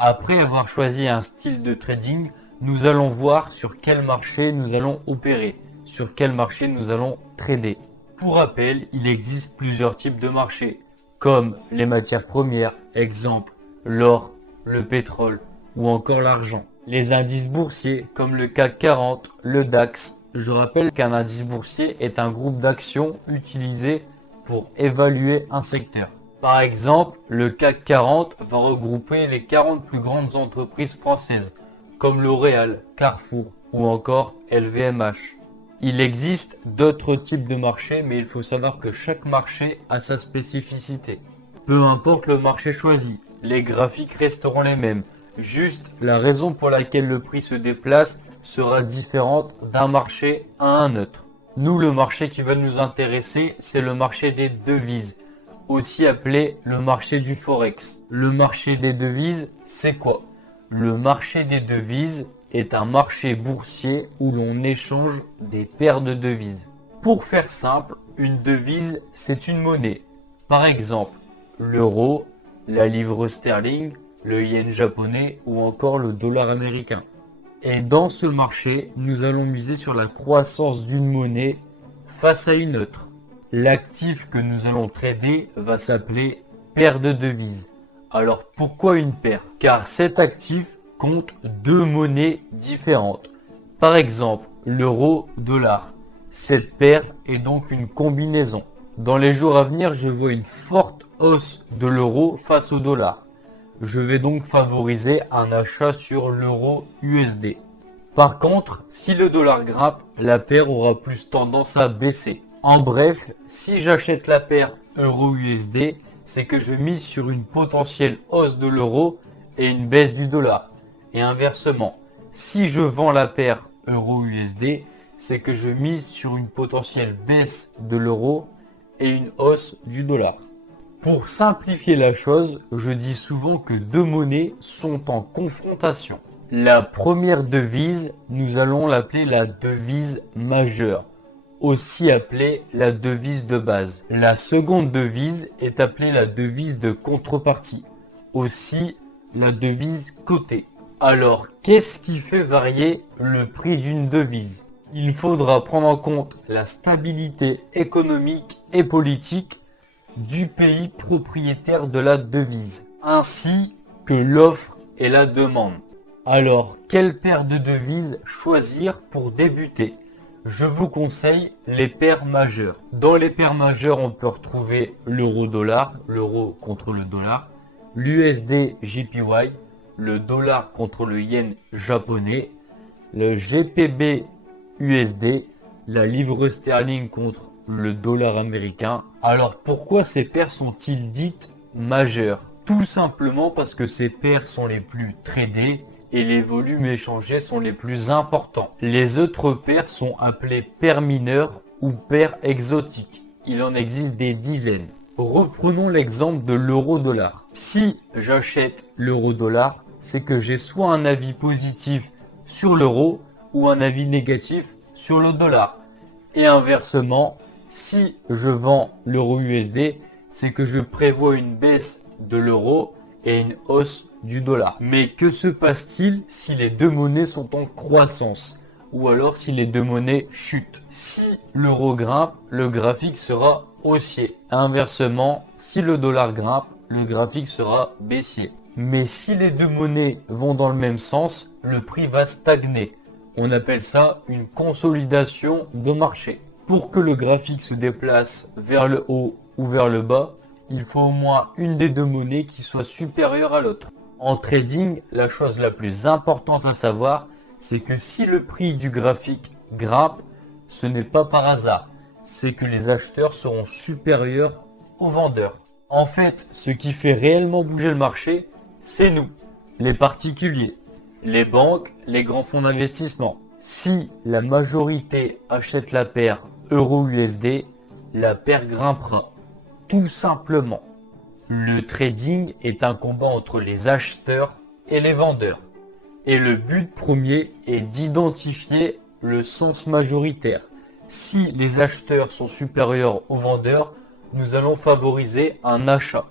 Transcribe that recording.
Après avoir choisi un style de trading, nous allons voir sur quel marché nous allons opérer, sur quel marché nous allons trader. Pour rappel, il existe plusieurs types de marchés, comme les matières premières, exemple l'or, le pétrole ou encore l'argent. Les indices boursiers comme le CAC 40, le DAX. Je rappelle qu'un indice boursier est un groupe d'actions utilisé pour évaluer un secteur. Par exemple, le CAC 40 va regrouper les 40 plus grandes entreprises françaises, comme L'Oréal, Carrefour ou encore LVMH. Il existe d'autres types de marchés, mais il faut savoir que chaque marché a sa spécificité. Peu importe le marché choisi, les graphiques resteront les mêmes. Juste, la raison pour laquelle le prix se déplace sera différente d'un marché à un autre. Nous, le marché qui va nous intéresser, c'est le marché des devises, aussi appelé le marché du Forex. Le marché des devises, c'est quoi? Le marché des devises est un marché boursier où l'on échange des paires de devises. Pour faire simple, une devise, c'est une monnaie. Par exemple, l'euro, la livre sterling, le yen japonais ou encore le dollar américain. Et dans ce marché, nous allons miser sur la croissance d'une monnaie face à une autre. L'actif que nous allons trader va s'appeler paire de devises. Alors pourquoi une paire? Car cet actif compte deux monnaies différentes. Par exemple, l'euro-dollar. Cette paire est donc une combinaison. Dans les jours à venir, je vois une forte hausse de l'euro face au dollar. Je vais donc favoriser un achat sur l'euro USD. Par contre, si le dollar grimpe, la paire aura plus tendance à baisser. En bref, si j'achète la paire euro USD, c'est que je mise sur une potentielle hausse de l'euro et une baisse du dollar. Et inversement, si je vends la paire euro USD, c'est que je mise sur une potentielle baisse de l'euro et une hausse du dollar. Pour simplifier la chose, je dis souvent que deux monnaies sont en confrontation. La première devise, nous allons l'appeler la devise majeure, aussi appelée la devise de base. La seconde devise est appelée la devise de contrepartie, aussi la devise cotée. Alors, qu'est-ce qui fait varier le prix d'une devise? Il faudra prendre en compte la stabilité économique et politique du pays propriétaire de la devise, ainsi que l'offre et la demande. Alors, quelle paire de devises choisir pour débuter? Je vous conseille les paires majeures. Dans les paires majeures, on peut retrouver l'euro-dollar, l'euro contre le dollar, l'USD JPY, le dollar contre le yen japonais, le GBP USD, la livre sterling contre le dollar américain. Alors pourquoi ces paires sont-ils dites majeures? Tout simplement parce que ces paires sont les plus tradées et les volumes échangés sont les plus importants. Les autres paires sont appelées paires mineures ou paires exotiques. Il en existe des dizaines. Reprenons l'exemple de l'euro-dollar. Si j'achète l'euro-dollar, c'est que j'ai soit un avis positif sur l'euro ou un avis négatif sur le dollar. Et inversement, si je vends l'euro USD, c'est que je prévois une baisse de l'euro et une hausse du dollar. Mais que se passe-t-il si les deux monnaies sont en croissance? Ou alors si les deux monnaies chutent? Si l'euro grimpe, le graphique sera haussier. Inversement, si le dollar grimpe, le graphique sera baissier. Mais si les deux monnaies vont dans le même sens, le prix va stagner. On appelle ça une consolidation de marché. Pour que le graphique se déplace vers le haut ou vers le bas, il faut au moins une des deux monnaies qui soit supérieure à l'autre. En trading, la chose la plus importante à savoir, c'est que si le prix du graphique grimpe, ce n'est pas par hasard. C'est que les acheteurs seront supérieurs aux vendeurs. En fait, ce qui fait réellement bouger le marché, c'est nous, les particuliers, les banques, les grands fonds d'investissement. Si la majorité achète la paire euro-USD, la paire grimpera. Tout simplement. Le trading est un combat entre les acheteurs et les vendeurs. Et le but premier est d'identifier le sens majoritaire. Si les acheteurs sont supérieurs aux vendeurs, nous allons favoriser un achat.